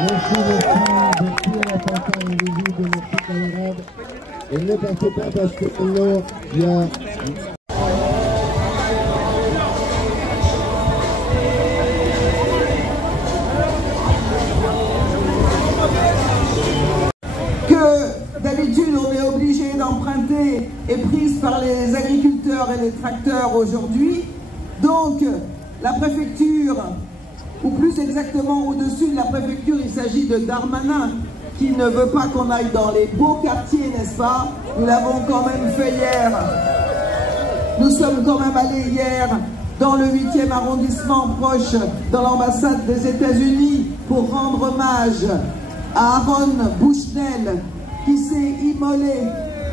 Merci beaucoup de tirer la pancarte invisible de nos petits camarades. Et ne partez pas parce que là, il y a... D'habitude, on est obligé d'emprunter est prise par les agriculteurs et les tracteurs aujourd'hui. Donc, la préfecture, ou plus exactement au-dessus de la préfecture, il s'agit de Darmanin, qui ne veut pas qu'on aille dans les beaux quartiers, n'est-ce pas? Nous l'avons quand même fait hier. Nous sommes quand même allés hier dans le 8e arrondissement, proche dans l'ambassade des États-Unis, pour rendre hommage à Aaron Bushnell, qui s'est immolé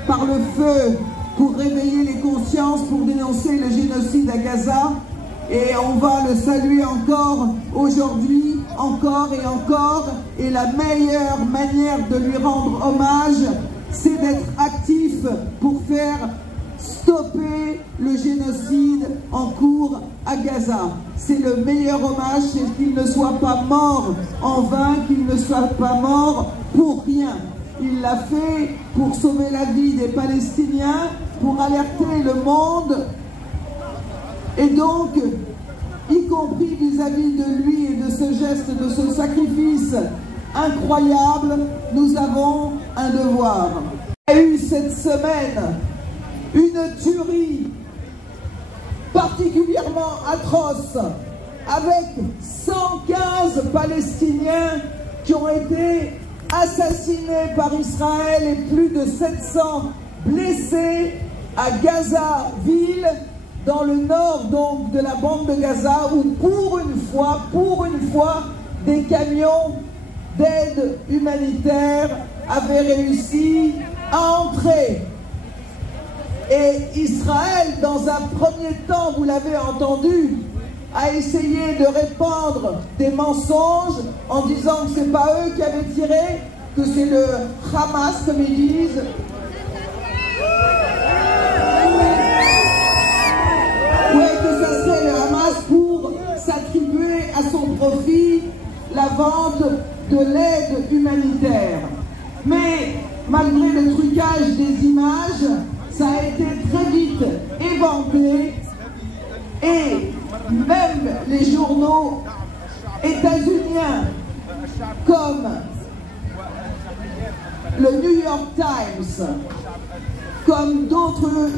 par le feu pour réveiller les consciences, pour dénoncer le génocide à Gaza. Et on va le saluer encore aujourd'hui, encore et encore. Et la meilleure manière de lui rendre hommage, c'est d'être actif pour faire stopper le génocide en cours à Gaza. C'est le meilleur hommage, c'est qu'il ne soit pas mort en vain, qu'il ne soit pas mort pour rien. Il l'a fait pour sauver la vie des Palestiniens, pour alerter le monde, et donc, y compris vis-à-vis de lui et de ce geste, de ce sacrifice incroyable, nous avons un devoir. Il y a eu cette semaine une tuerie particulièrement atroce, avec 115 Palestiniens qui ont été assassinés par Israël et plus de 700 blessés à Gaza-Ville, dans le nord donc de la bande de Gaza, où pour une fois, des camions d'aide humanitaire avaient réussi à entrer. Et Israël, dans un premier temps, vous l'avez entendu, a essayé de répandre des mensonges en disant que c'est pas eux qui avaient tiré, que c'est le Hamas, comme ils disent. Oui, que ça serait le Hamas pour s'attribuer à son profit la vente de l'aide humanitaire. Mais malgré le trucage des images, ça a été très vite éventré et même les journaux états-uniens comme le New York Times, comme d'autres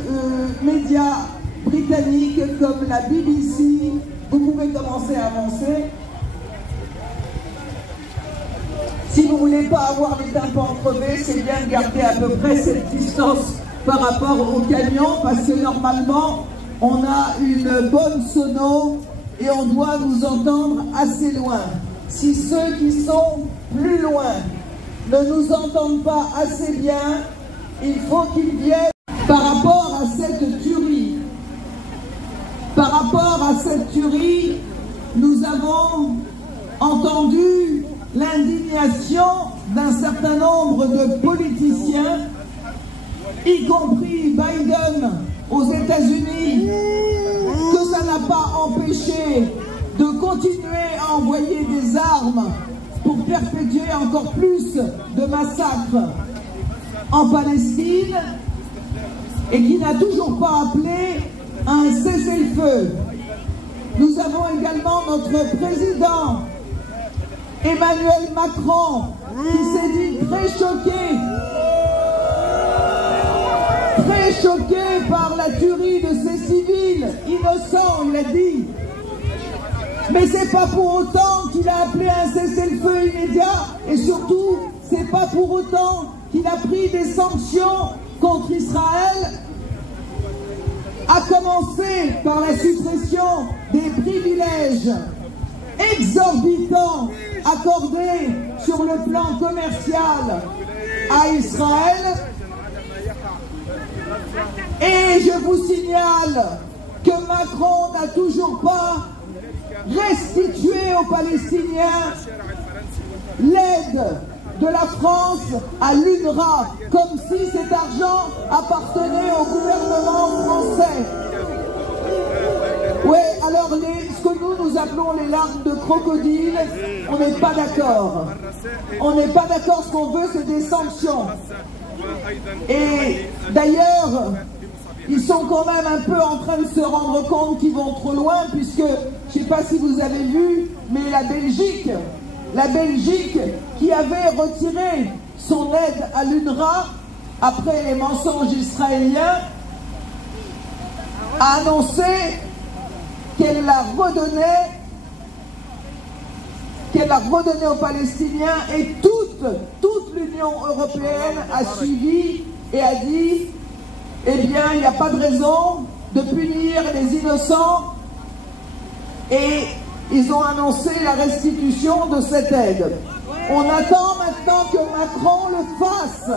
médias britanniques comme la BBC, vous pouvez commencer à avancer. Si vous ne voulez pas avoir les tympans crevés, c'est bien de garder à peu près cette distance par rapport au camion, parce que normalement, on a une bonne sono et on doit nous entendre assez loin. Si ceux qui sont plus loin ne nous entendent pas assez bien, il faut qu'ils viennent. Par rapport à cette tuerie, nous avons entendu l'indignation d'un certain nombre de politiciens, y compris Biden aux États-Unis, que ça n'a pas empêché de continuer à envoyer des armes pour perpétuer encore plus de massacres en Palestine, et qui n'a toujours pas appelé à un cessez-le-feu. Nous avons également notre président Emmanuel Macron, qui s'est dit très choqué par la tuerie de ces civils innocents, il a dit. Mais c'est pas pour autant qu'il a appelé un cessez-le-feu immédiat, et surtout, c'est pas pour autant qu'il a pris des sanctions contre Israël, à commencer par la suppression des privilèges exorbitants accordés sur le plan commercial à Israël. Et je vous signale que Macron n'a toujours pas restitué aux Palestiniens l'aide de la France à l'UNRWA, comme si cet argent appartenait au gouvernement français. Oui, alors ce que nous nous appelons les larmes de crocodile, on n'est pas d'accord. On n'est pas d'accord, ce qu'on veut, c'est des sanctions. Et d'ailleurs, ils sont quand même un peu en train de se rendre compte qu'ils vont trop loin, puisque, je ne sais pas si vous avez vu, mais la Belgique qui avait retiré son aide à l'UNRWA après les mensonges israéliens, a annoncé qu'elle la redonnait aux Palestiniens, et toute l'Union européenne a suivi et a dit, eh bien, il n'y a pas de raison de punir les innocents, et ils ont annoncé la restitution de cette aide. On attend maintenant que Macron le fasse.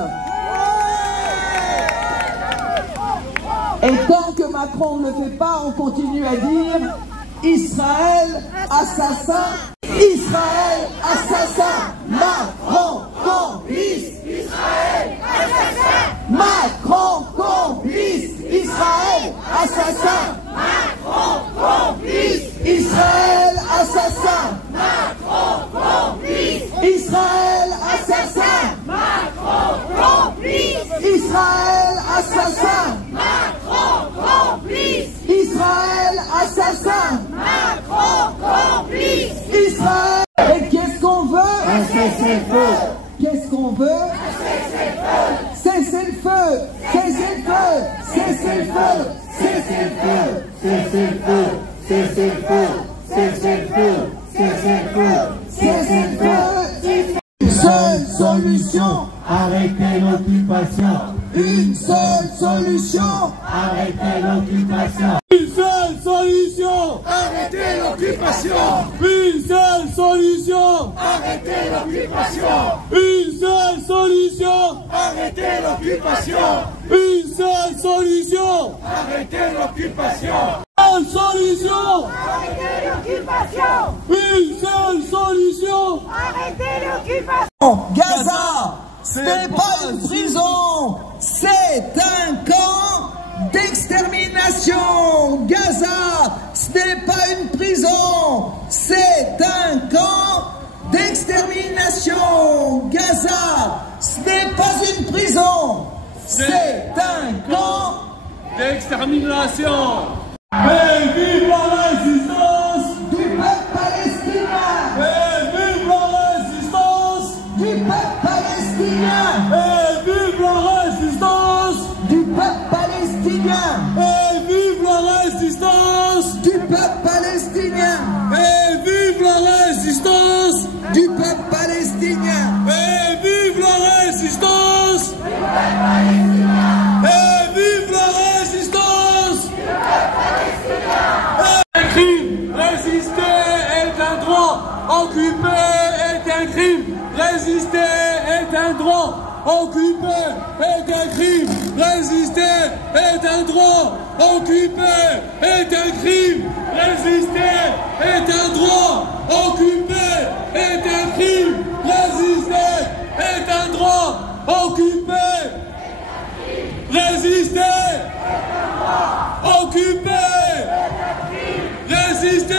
Et tant que Macron ne le fait pas, on continue à dire Israël assassin, Israël assassin, Macron complice, Israël assassin, Macron complice, Israël assassin, Macron complice, Israël assassin, Macron complice, Israël assassin, Macron complice, Israël assassin, Macron complice, Israël assassin, Macron complice, Israël. Et qu'est-ce qu'on veut? Un cessez-le-feu. Qu'est-ce qu'on veut? Un cessez-le-feu. Cessez-le-feu. Cessez-le-feu. Cessez-le-feu. Cessez-le-feu. Cessez-le-feu. Cessez-le-feu. Cessez-le-feu. Cessez-le-feu. Cessez-le-feu. Une seule solution. Arrêtez l'occupation. Une seule solution. Arrêtez l'occupation. Une seule solution. Arrêtez l'occupation. Une seule solution. Arrêtez l'occupation. Une seule solution. Arrêtez l'occupation. Une seule solution. Arrêtez l'occupation. Une solution. Arrêtez l'occupation. Une seule solution. Arrêtez l'occupation. Gaza, ce n'est pas une prison, c'est un camp d'extermination. Gaza, ce n'est pas une prison, c'est un camp d'extermination. Gaza, ce n'est pas une prison, c'est un camp d'extermination. Et vive la résistance du peuple palestinien. Et vive la résistance Du peuple palestinien. Et vive la résistance Du peuple palestinien. Et vive la résistance Du peuple palestinien. Et vive la résistance Du peuple palestinien. Et vive la résistance du peuple palestinien. Et vive la résistance du peuple palestinien. Un crime, résister est un droit, occuper est un crime, résister est un droit, occuper est un crime, résister est un droit, occuper est un crime, résister est un droit, occuper est un crime, résister est un droit, occuper, résister, occuper, résister,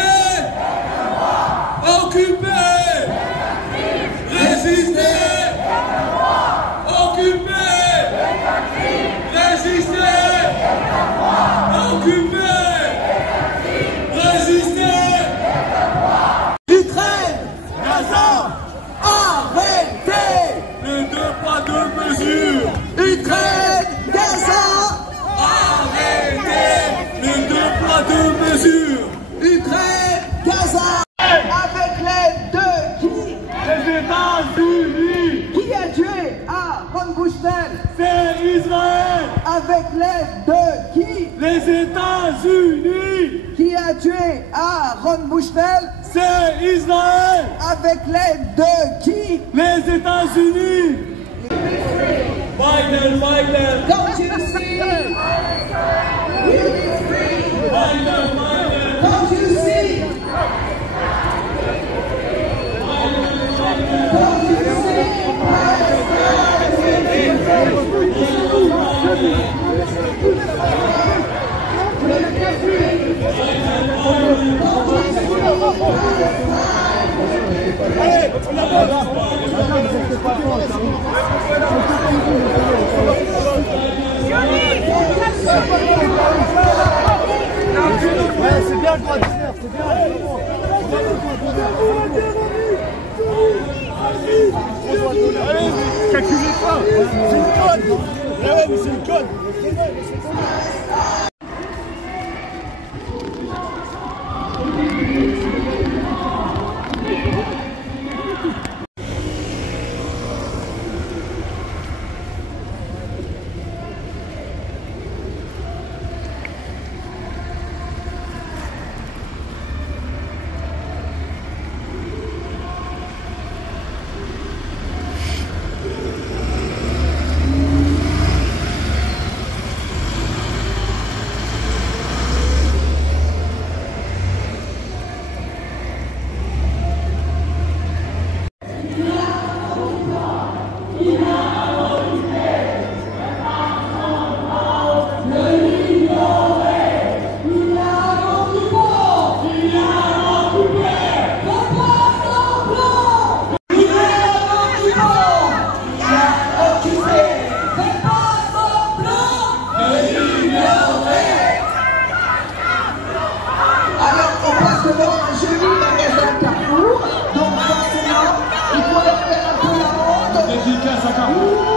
occuper, résister, occuper, résister, occuper, résister. Ukraine, Gaza, arrêtez. les 2 poids 2 mesures. Ukraine, Gaza, Arrêtez les 2 poids 2 mesures. Ukraine, Gaza. Avec l'aide de qui? Les États-Unis, Qui a tué Aaron Bushnell? c'est Israël. Avec l'aide de qui? Les États-Unis, Qui a tué Aaron Bushnell? c'est Israël. Avec l'aide de qui? Les États-Unis. Biden, Biden, Don't you see? Biden, Biden. Don't you see? Don't you see? Ouais, c'est bien le droit de faire, c'est bien. Allez, calculez pas, c'est une conne. Ouais, mais c'est une conne. Efficace à Carrefour.